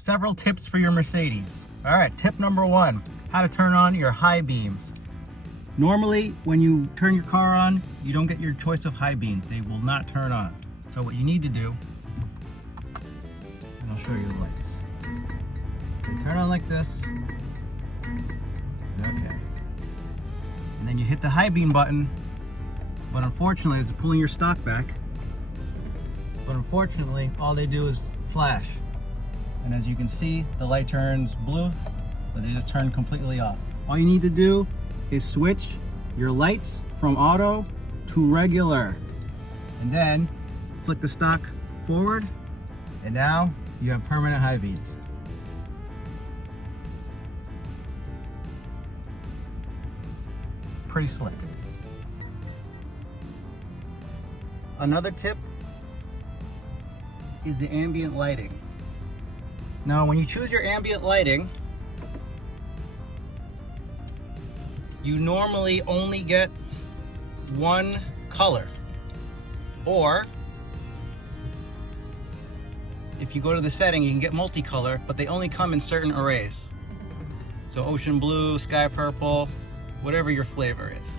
several tips for your Mercedes. All right, tip number one, how to turn on your high beams. Normally, when you turn your car on, you don't get your choice of high beams. They will not turn on. So what you need to do, and I'll show you the lights. So turn on like this. Okay. And then you hit the high beam button, but unfortunately, it's pulling your stock back. But unfortunately, all they do is flash. And as you can see, the light turns blue, but they just turn completely off. All you need to do is switch your lights from auto to regular. And then flick the stock forward, and now you have permanent high beams. Pretty slick. Another tip is the ambient lighting. Now, when you choose your ambient lighting, you normally only get one color. Or, if you go to the setting, you can get multicolor, but they only come in certain arrays. So ocean blue, sky purple, whatever your flavor is.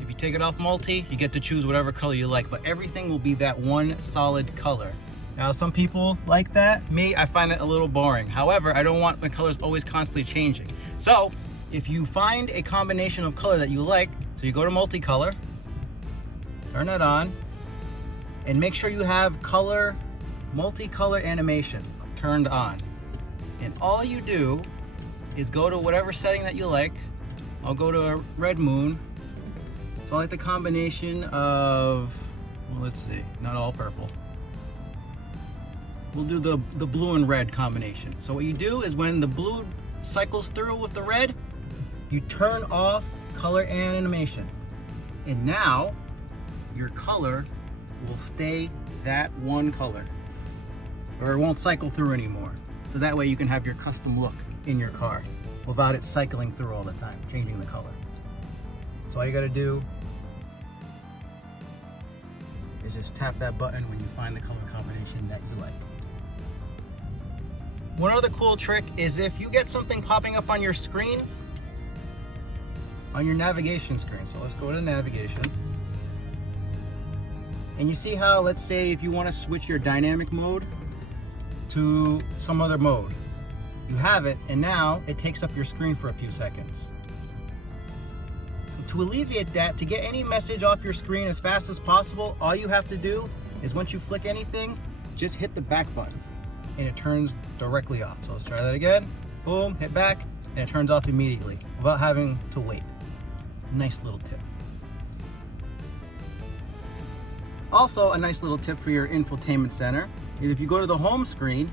If you take it off multi, you get to choose whatever color you like, but everything will be that one solid color. Now, some people like that. Me, I find it a little boring. However, I don't want my colors always constantly changing. So, if you find a combination of color that you like, so you go to multicolor, turn it on, and make sure you have multicolor animation turned on. And all you do is go to whatever setting that you like. I'll go to a red moon. So I like the combination of, well, let's see, not all purple. We'll do the blue and red combination. So what you do is when the blue cycles through with the red, you turn off color and animation. And now your color will stay that one color, or it won't cycle through anymore. So that way you can have your custom look in your car without it cycling through all the time, changing the color. So all you gotta do is just tap that button when you find the color combination that you like. One other cool trick is if you get something popping up on your screen, on your navigation screen. So let's go to navigation. And you see how, let's say if you want to switch your dynamic mode to some other mode, you have it, and now it takes up your screen for a few seconds. So to alleviate that, to get any message off your screen as fast as possible, all you have to do is once you flick anything, just hit the back button and it turns directly off. So let's try that again. Boom, hit back, and it turns off immediately without having to wait. Nice little tip. Also, a nice little tip for your infotainment center is if you go to the home screen,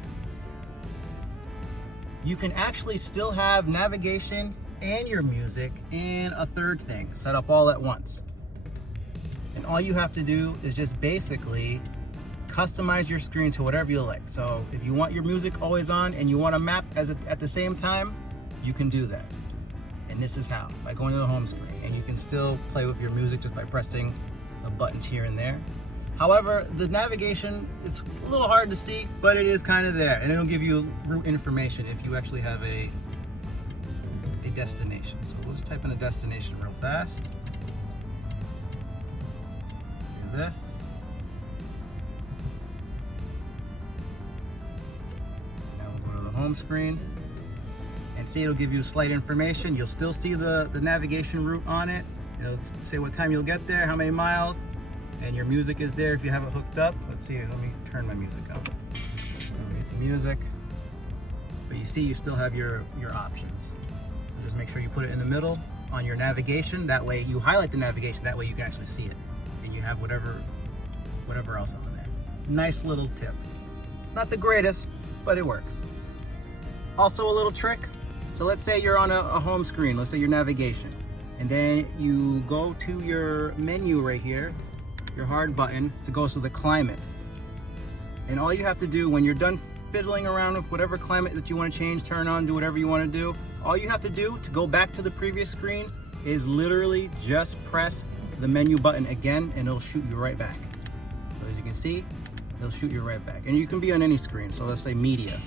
you can actually still have navigation and your music and a third thing set up all at once. And all you have to do is just basically customize your screen to whatever you like. So if you want your music always on and you want a map at the same time, you can do that. And this is how, by going to the home screen. And you can still play with your music just by pressing the buttons here and there. However, the navigation is a little hard to see, but it is kind of there. And it'll give you route information if you actually have a destination. So we'll just type in a destination real fast. Let's do this. Now we'll go to the home screen. And see, it'll give you slight information. You'll still see the navigation route on it. It'll say what time you'll get there, how many miles, and your music is there if you have it hooked up. Let's see, let me turn my music up. Let me get the music. But you see, you still have your options. So just make sure you put it in the middle on your navigation. That way, you highlight the navigation. That way you can actually see it. And you have whatever else on there. Nice little tip. Not the greatest, but it works. Also a little trick. So let's say you're on a home screen, let's say your navigation, and then you go to your menu right here, your hard button to go to the climate. And all you have to do when you're done fiddling around with whatever climate that you want to change, turn on, do whatever you want to do, all you have to do to go back to the previous screen is literally just press the menu button again and it'll shoot you right back. So as you can see, it'll shoot you right back. And you can be on any screen. So let's say media.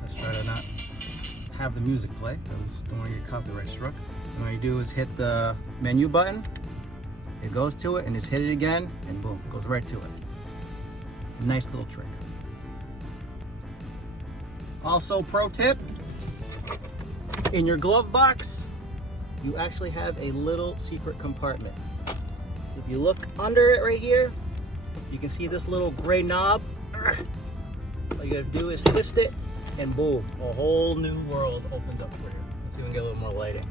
Let's try to not have the music play because don't want to get copyright struck. And all you do is hit the menu button. It goes to it and just hit it again and boom, it goes right to it. Nice little trick. Also, pro tip, in your glove box, you actually have a little secret compartment. If you look under it right here, you can see this little gray knob. All you gotta do is twist it and boom, a whole new world opens up for you. Let's see if we can get a little more lighting.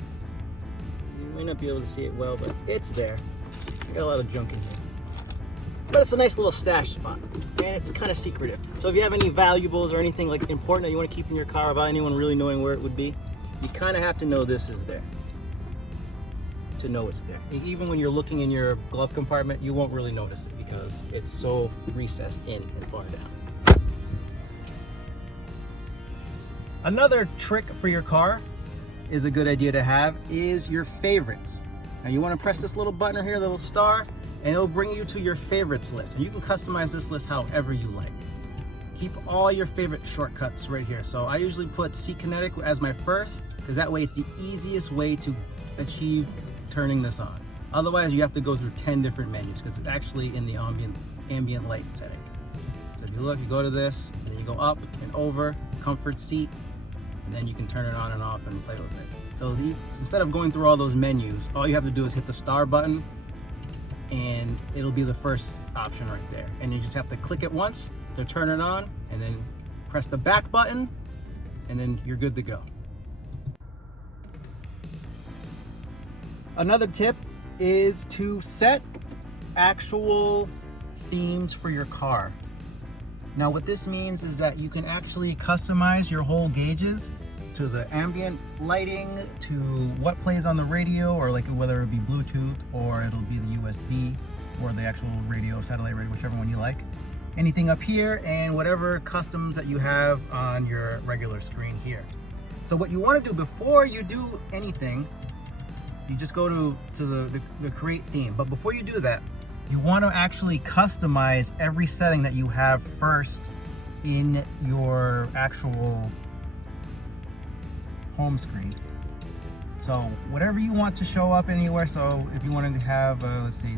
You might not be able to see it well, but it's there. Got a lot of junk in here. But it's a nice little stash spot, and it's kind of secretive. So if you have any valuables or anything like important that you want to keep in your car without anyone really knowing where it would be, you kind of have to know this is there to know it's there. Even when you're looking in your glove compartment, you won't really notice it because it's so recessed in and far down. Another trick for your car is a good idea to have is your favorites. Now you want to press this little button right here, little star, and it'll bring you to your favorites list. And you can customize this list however you like. Keep all your favorite shortcuts right here. So I usually put Seat Kinetic as my first, because that way it's the easiest way to achieve turning this on. Otherwise you have to go through 10 different menus because it's actually in the ambient light setting. So if you look, you go to this, and then you go up and over, comfort seat, and then you can turn it on and off and play with it. So instead of going through all those menus, all you have to do is hit the star button and it'll be the first option right there. And you just have to click it once to turn it on and then press the back button and then you're good to go. Another tip is to set actual themes for your car. Now what this means is that you can actually customize your whole gauges to the ambient lighting, to what plays on the radio, or like whether it be Bluetooth or it'll be the USB or the actual radio, satellite radio, whichever one you like. Anything up here and whatever customs that you have on your regular screen here. So what you want to do before you do anything, you just go to the create theme. But before you do that, you want to actually customize every setting that you have first in your actual home screen. So whatever you want to show up anywhere. So if you want to have let's see,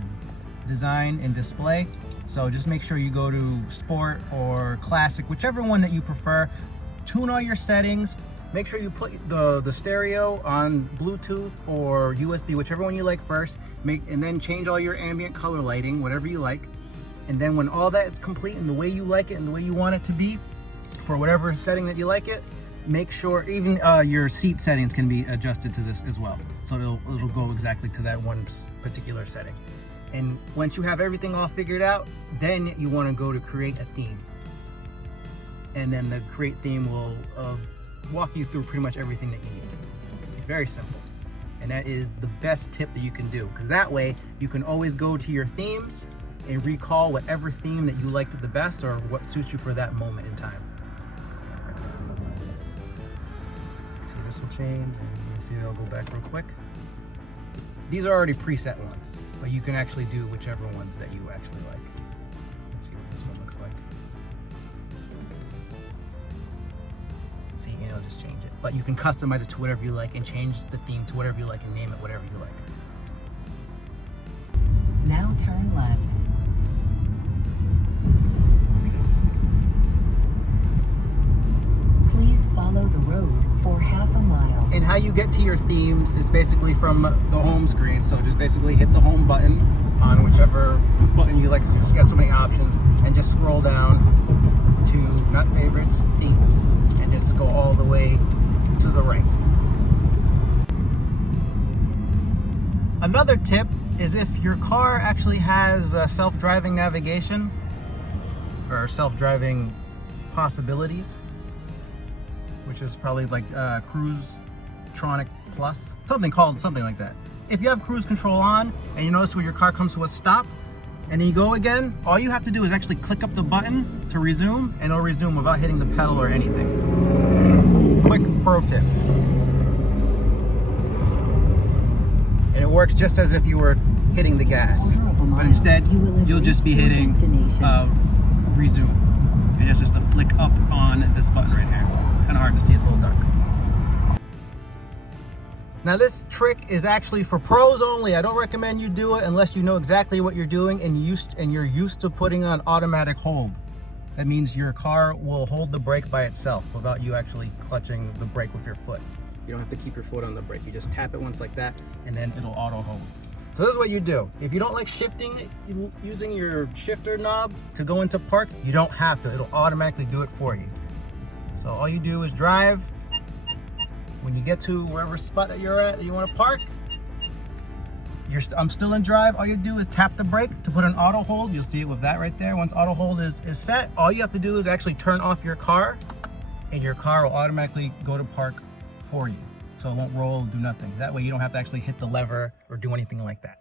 design and display, so just make sure you go to sport or classic, whichever one that you prefer. Tune all your settings. Make sure you put the stereo on Bluetooth or USB, whichever one you like first. And then change all your ambient color lighting, whatever you like. And then when all that is complete and the way you like it and the way you want it to be, for whatever setting that you like it, make sure even your seat settings can be adjusted to this as well. So it'll go exactly to that one particular setting. And once you have everything all figured out, then you want to go to create a theme. And then the create theme will walk you through pretty much everything that you need. Very simple. And that is the best tip that you can do, because that way you can always go to your themes and recall whatever theme that you liked the best or what suits you for that moment in time. See, this will change, and you see it'll go back real quick. These are already preset ones, but you can actually do whichever ones that you actually like. Let's see what this one looks like. See, and it'll just change it. But you can customize it to whatever you like and change the theme to whatever you like and name it whatever you like. Now turn left. Please follow the road for half a mile. And how you get to your themes is basically from the home screen. So just basically hit the home button on whichever button you like. You just got so many options, and just scroll down to not favorites, themes, and just go all the way to the right. Another tip is if your car actually has self-driving navigation or self-driving possibilities, which is probably like Cruise Tronic Plus, something like that. If you have cruise control on and you notice when your car comes to a stop and then you go again, all you have to do is actually click up the button to resume, and it'll resume without hitting the pedal or anything. Quick pro tip. And it works just as if you were hitting the gas. Quarter of a mile, but instead you will have you'll just be reached your hitting destination. resume. And it's just a flick up on this button right here. Kind of hard to see, it's a little dark. Now this trick is actually for pros only. I don't recommend you do it unless you know exactly what you're doing and you're used to putting on automatic hold. That means your car will hold the brake by itself without you actually clutching the brake with your foot. You don't have to keep your foot on the brake. You just tap it once like that and then it'll auto hold. So this is what you do. If you don't like shifting using your shifter knob to go into park, you don't have to. It'll automatically do it for you. So all you do is drive. When you get to wherever spot that you're at that you want to park, I'm still in drive. All you do is tap the brake to put an auto hold. You'll see it with that right there. Once auto hold is set, all you have to do is actually turn off your car and your car will automatically go to park for you. So it won't roll, do nothing. That way you don't have to actually hit the lever or do anything like that.